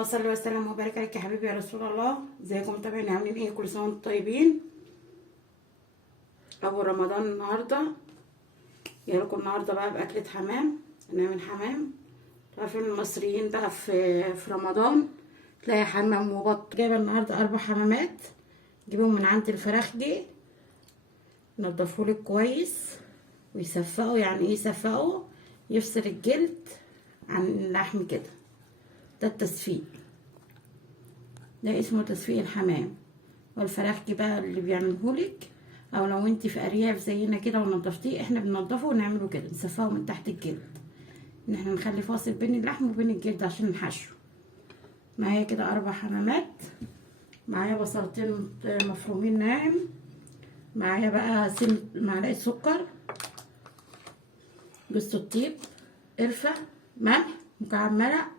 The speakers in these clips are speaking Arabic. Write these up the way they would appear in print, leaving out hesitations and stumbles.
اللهم صل وسلم وبارك عليك يا حبيبي يا رسول الله. ازيكم متابعين عاملين ايه؟ كل سنه وانتم طيبين. اول رمضان النهارده، جايلكم النهارده بقى باكله حمام. هنعمل حمام. عارفين المصريين بقى في رمضان تلاقي حمام وبط. جايبه النهارده 4 حمامات، جيبهم من عند الفراخجي، نضفولك كويس ويصفقوا. يعني ايه يصفقوا؟ يفصل الجلد عن اللحم كده. ده التصفيق، ده اسمه تصفيق الحمام. والفراخجي بقى اللي بيعملهولك، او لو انت في ارياف زينا كده ونضفتيه، احنا بننضفه ونعمله كده، نصفاه من تحت الجلد، ان احنا نخلي فاصل بين اللحم وبين الجلد عشان نحشو. معايا كده 4 حمامات، معايا بصلتين مفرومين ناعم، معايا بقى معلقه سكر، جوز الطيب، قرفه، ملح، مكعب ملح،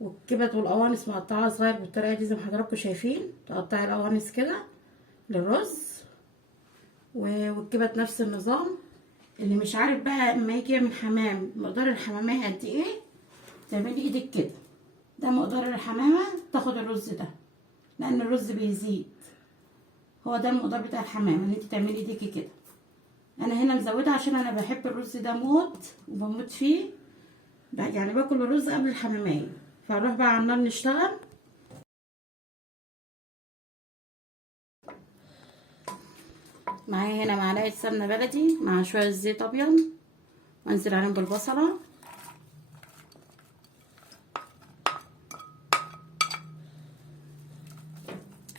والكبد والقوانص مقطعه صغير بالطريقه دي زي ما حضراتكم شايفين. تقطعي القوانص كده للرز، والكبد نفس النظام. اللي مش عارف بقى اما يجي يعمل حمام مقدار الحمامية قد ايه، تعملي ايدك كده، ده مقدار الحمامة، تاخد الرز ده، لان الرز بيزيد. هو ده المقدار بتاع الحمامة، ان انت تعملي ايدك كده. انا هنا مزودة عشان انا بحب الرز ده موت وبموت فيه، يعني باكل الرز قبل الحمامية. فهنروح بقى على النار نشتغل. معايا هنا معلقه سمنه بلدي مع شويه زيت ابيض، وانزل عليهم بالبصله.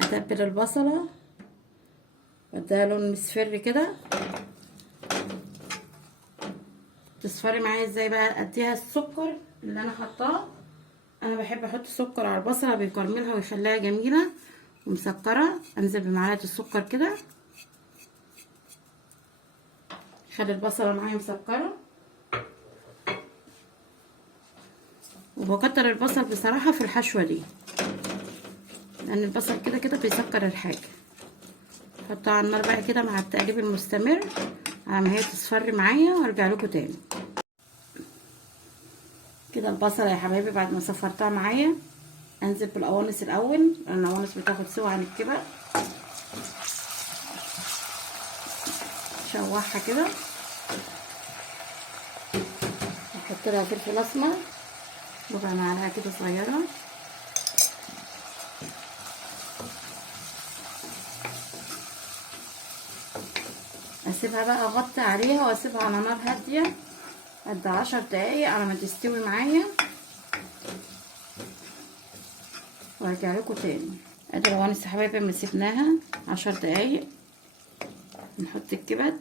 اتبل البصله واديها لون مصفر كده. تصفري معايا ازاي بقى؟ اديها السكر اللي انا حطاه. انا بحب احط سكر على البصله، بيكرملها ويخليها جميله ومسكره. انزل بمعلقه السكر كده، خلي البصله معايا مسكره. وبكتر البصل بصراحه في الحشوه دي، لان البصل كده كده بيسكر الحاجه. حطها على النار بقى كده مع التقليب المستمر على ما هي تصفر معايا، وارجع لكم تاني. كده البصله يا حبايبي بعد ما صفرتها معايا، انزل بالقوانص الاول، لان القوانص بتاخد سوا عن الكبد. شوحها كده، احط لها فلفل اسمر ربع معلقه كده صغيره. اسيبها بقى، اغطي عليها واسيبها على نار هاديه قد 10 دقايق على ما تستوي معايا، وارجع لكم تاني. ادي القوانص يا حبايبي ما سيبناها 10 دقايق. نحط الكبد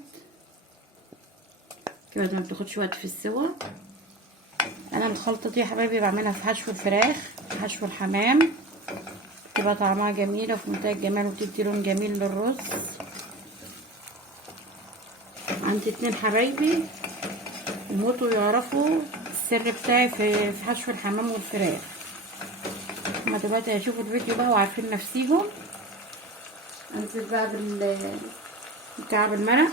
ما بتاخدش وقت في السوا. انا الخلطه دي يا حبايبي بعملها في حشو الفراخ، حشو الحمام، تبقى طعمها جميله وفي منتهى الجمال، وتدي لون جميل للرز. عندي 2 حبايبي يموتوا يعرفوا السر بتاعي في حشو الحمام والفراخ. هما دلوقتي هيشوفوا الفيديو بقى وعارفين نفسيهم. انزل بقى بكعب الملح،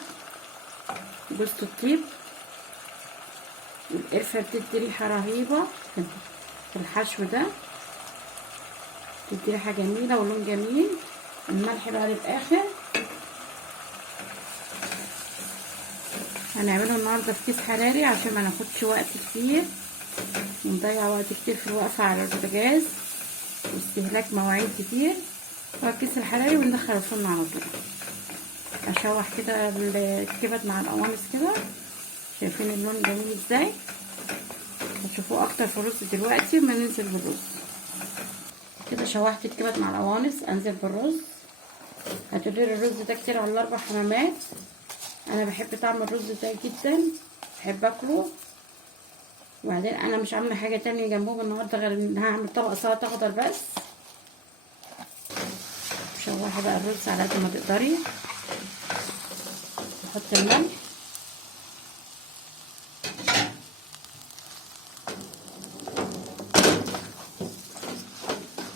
جوز الطيب، القرفه بتدي ريحه رهيبه في الحشو ده، بتدي ريحه جميله ولون جميل. الملح بقى للاخر. هنعمله النهارده في كيس حراري عشان ما ناخدش وقت كتير ونضيع وقت كتير في الوقفه على البوتاجاز واستهلاك مواعين كتير. هو الكيس الحراري وندخل الفرن على طول. اشوح كده الكبد مع القوانص كده، شايفين اللون جميل ازاي؟ هتشوفوه اكتر في الرز دلوقتي وما ننزل بالرز. كده شوحت الكبد مع القوانص، انزل بالرز. هتقولي الرز ده كتير على ال4 حمامات. انا بحب طعم الرز ده جدا، بحب اكله. وبعدين انا مش عامله حاجه تانية جنبهم النهارده غير ان هعمل طبق سلطه اخضر بس. شوحي بقى الرز على قد ما تقدري. نحط الملح،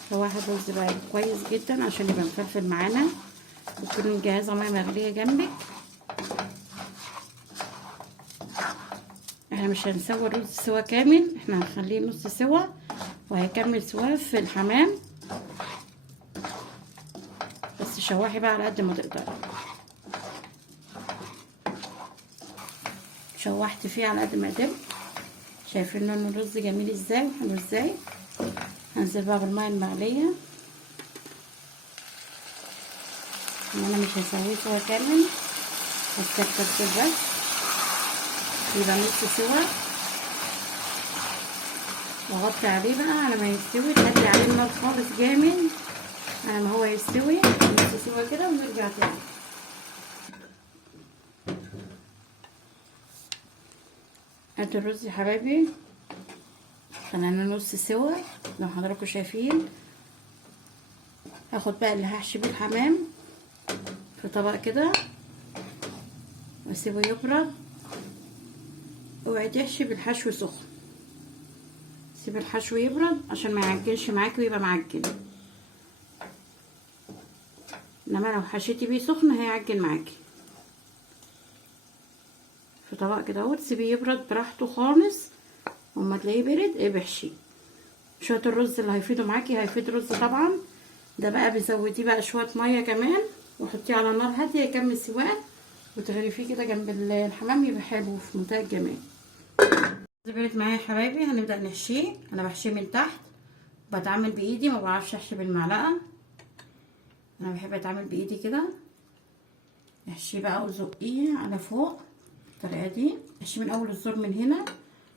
شوحي الرز بقى كويس جدا عشان يبقى مفلفل معانا، وتكوني مجهزه ميه مغليه جنبك. احنا مش هنسوي الرز سوا كامل، احنا هنخليه نص سوا وهيكمل سواه في الحمام. بس شوحي بقى على قد ما تقدري. شوحت فيه على قد ما قدرت. شايفين لون الرز جميل ازاي وحلو ازاي. هنزل بقى بالميه المغليه. انا مش هسويه سوا كامل، هتكتر بس يبقى نص سوا، واغطي عليه بقى على ما يستوي. تهدي عليه النار خالص جامد على ما هو يستوي نص سوا كده، ونرجع تاني. ادي الرز يا حبايبي خلينا نص سوا زي ما حضراتكم شايفين. هاخد بقى اللي هحشي بيه الحمام في طبق كده واسيبه يبرد. اوعي تحشي بالحشو سخن، سيب الحشو يبرد عشان ما يعجنش معاكي ويبقى معجن. انما لو حشيتي بيه سخن هيعجن معاكي. في طبق كده اهو تسيبيه يبرد براحته خالص، وما تلاقيه برد ابحشي. شويه الرز اللي هيفيدوا معاكي هيفيد رز طبعا. ده بقى بزوديه بقى شويه ميه كمان وحطيه على نار هاديه يكمل سواه، وتغرفيه كده جنب الحمام يبقى حلو في منتهى الجمال. زبرت معايا يا حبايبي هنبدا نحشيه. انا بحشيه من تحت، بتعامل بايدي، ما بعرفش احشي بالمعلقه. انا بحب اتعامل بايدي كده. احشيه بقى وزقيه على فوق بالطريقه دي. احشيه من اول الزور من هنا،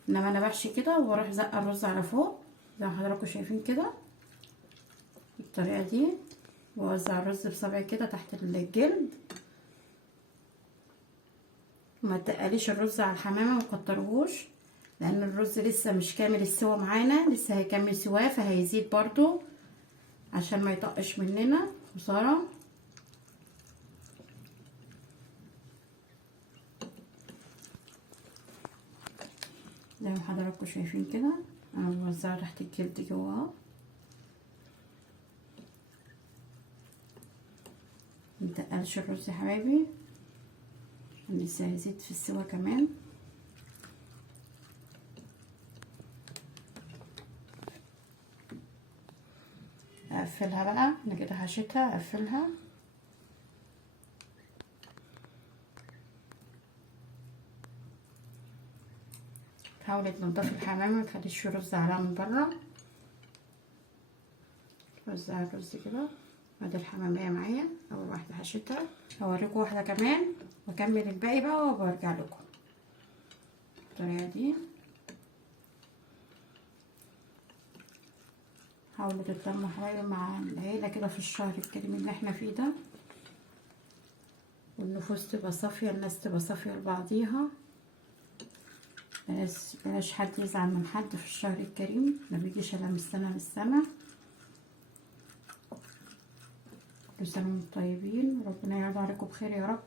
انما انا بحشي كده وبروح زقه الرز على فوق زي ما حضراتكم شايفين كده بالطريقه دي. واوزع الرز بصبعي كده تحت الجلد. ما تقليش الرز على الحمامه، ما تكترهوش، لان الرز لسه مش كامل السوا معانا، لسه هيكمل سواه فهيزيد برضو عشان ما يطقش مننا خساره. زي ما حضراتكم شايفين كده انا بوزعه تحت الجلد جوه اهو. متقلش الرز يا حبايبي، لسه هيزيد في السوا كمان. اقفلها بقى، انا كده حشيتها اقفلها. حاولي تنضفي الحمامه، ما تخليش رز عليها من بره. وزعي الرز كده. ادي الحماميه معايا اول واحده حشيتها. هوريكم واحده كمان واكمل الباقي بقى وبرجع لكم بالطريقه دي. حاولوا تتلموا حبايبي مع العيله كده في الشهر الكريم اللي احنا فيه ده، والنفوس تبقى صافيه، الناس تبقى صافيه لبعضيها. بلاش حد يزعل من حد في الشهر الكريم، ما بيجيش الا من السنه للسنه. كل سنه وانتم طيبين، وربنا يعود عليكم بخير يا رب،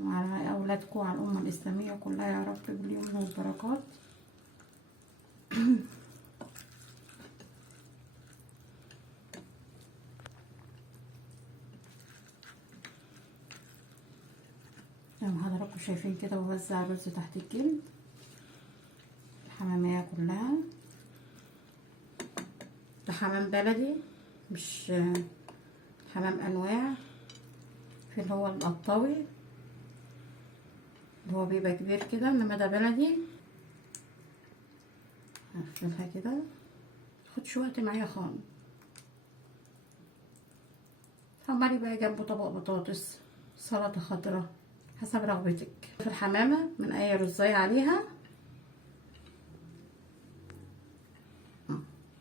وعلى اولادكم وعلى الامه الاسلاميه كلها يا رب باليمن والبركات. زي ما حضراتكم شايفين كده بوزع الرز تحت الجلد الحمامية كلها. ده حمام بلدي مش حمام انواع. في اللي هو القطاوي اللي هو بيبقى كبير كده، انما ده بلدي. هقفلها كده، متاخدش وقت معايا خالص. حمري بقى جنبه طبق بطاطس، سلطة خضراء حسب رغبتك. في الحمامة من اي رزاية عليها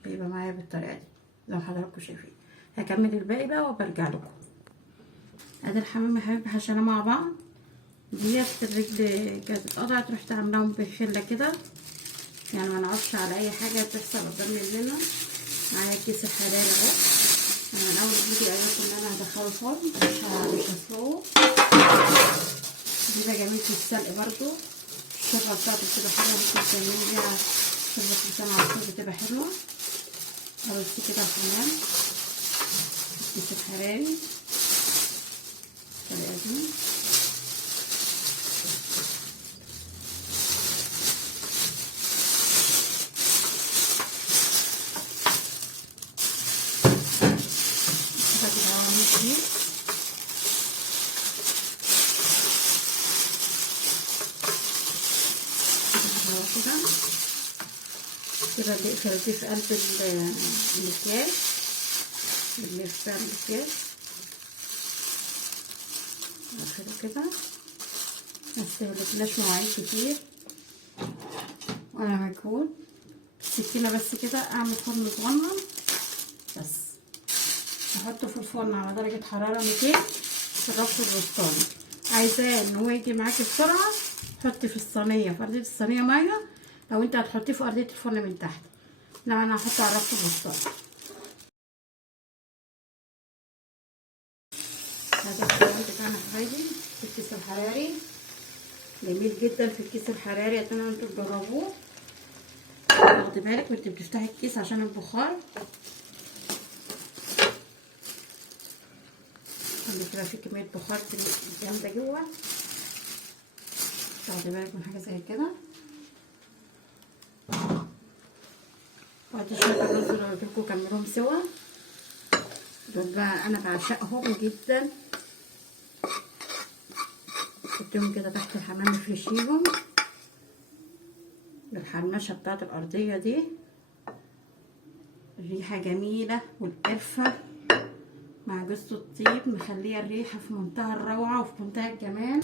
بيبقى معايا بالطريقة دي زي ما حضراتكم شايفين. هكمل الباقي بقى وبرجع لكم. ادي الحمام يا حبايبي حشينا مع بعض. ديت الرجل كانت اتقطعت، رحت عاملاهم بخله كده، يعني ما نعرفش على اي حاجه تحصل قدام مننا. معايا كيس الحراري اهو. انا من اول فيديو قلت ان انا هدخله الفرن مش هسلقه. بيبقى جميل في السلق برضو. الشوربه بتاعته بتبقى حلوه، ممكن تعملي بيها شوربه لسان عصفور بتبقى حلوه. ارصي كده الحمام الكيس الحراري بالطريقه دي. جديد. كده نقفل دي في قلب الاكياس، بنلف بقى الاكياس نقفله كده. مستهلكناش مواعين كتير ولا مجهود، بالسكينة بس كده اعمل فرن صغنن بس، احطه في الفرن على درجة حرارة 200 في الرف الوسطاني. عايزاه ان هو يجي معاكي بسرعة، حطي في الصينية، في ارضية الصينية مية لو انت هتحطيه في ارضية الفرن من تحت. لا انا هحطه على الرف الوسطاني. هذا الكلام بتاعنا حبايبي في الكيس الحراري، جميل جدا في الكيس الحراري. اتمنى انتوا تجربوه. خدي بالك وانت بتفتحي الكيس عشان البخار، اللي بتبقى فيه كميه بخار جامده جوه. خدي بالك من حاجه زي كده. وادي شويه الرز اللي قلت لكم كملوهم سوا، دول بقى انا بعشقهم جدا. حطيهم كده تحت الحمام، افرشيهم بالحرمشه بتاعت الارضيه دي. الريحه جميله، والقرفه مع جوز الطيب مخليه الريحه في منتهى الروعه وفي منتهى الجمال.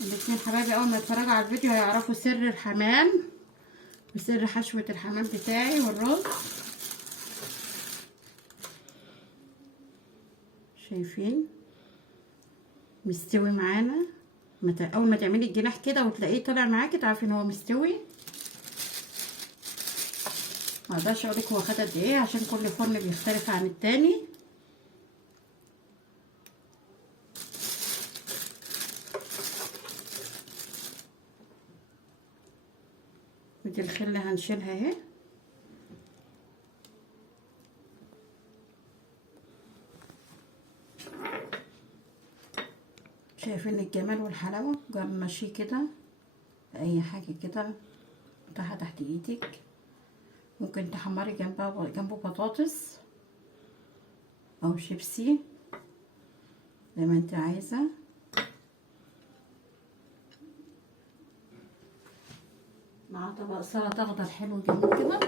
الاتنين حبايبي اول ما يتفرجوا على الفيديو هيعرفوا سر الحمام وسر حشوه الحمام بتاعي والرز. شايفين مستوي معانا. اول ما تعملي الجناح كده وتلاقيه طالع معاكي تعرفي ان هو مستوي. ما اقدرش اقولك هو خد قد ايه عشان كل فرن بيختلف عن التاني. ودي الخله هنشيلها اهي. شايفين الجمال والحلاوه. جرنشيه كده اي حاجه كده تحت ايدك. ممكن تحمري جنبه بطاطس او شيبسي زي ما انت عايزه. مع طبق سلطه اخضر حلو جميل كده.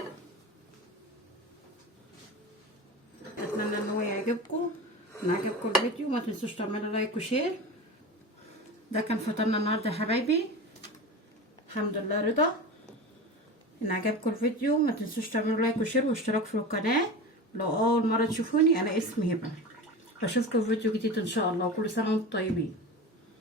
اتمنى ان هو يعجبكم. ان عجبكم الفيديو ما تنسوش تعملوا لايك وشير. ده كان فطارنا النهارده يا حبايبي، الحمد لله رضا. ان عجبكم الفيديو ما تنسوش تعملوا لايك وشير واشتراك في القناه. لو اول مره تشوفوني انا اسمي هبه. اشوفكم في فيديو جديد ان شاء الله، وكل سنه وانتم طيبين.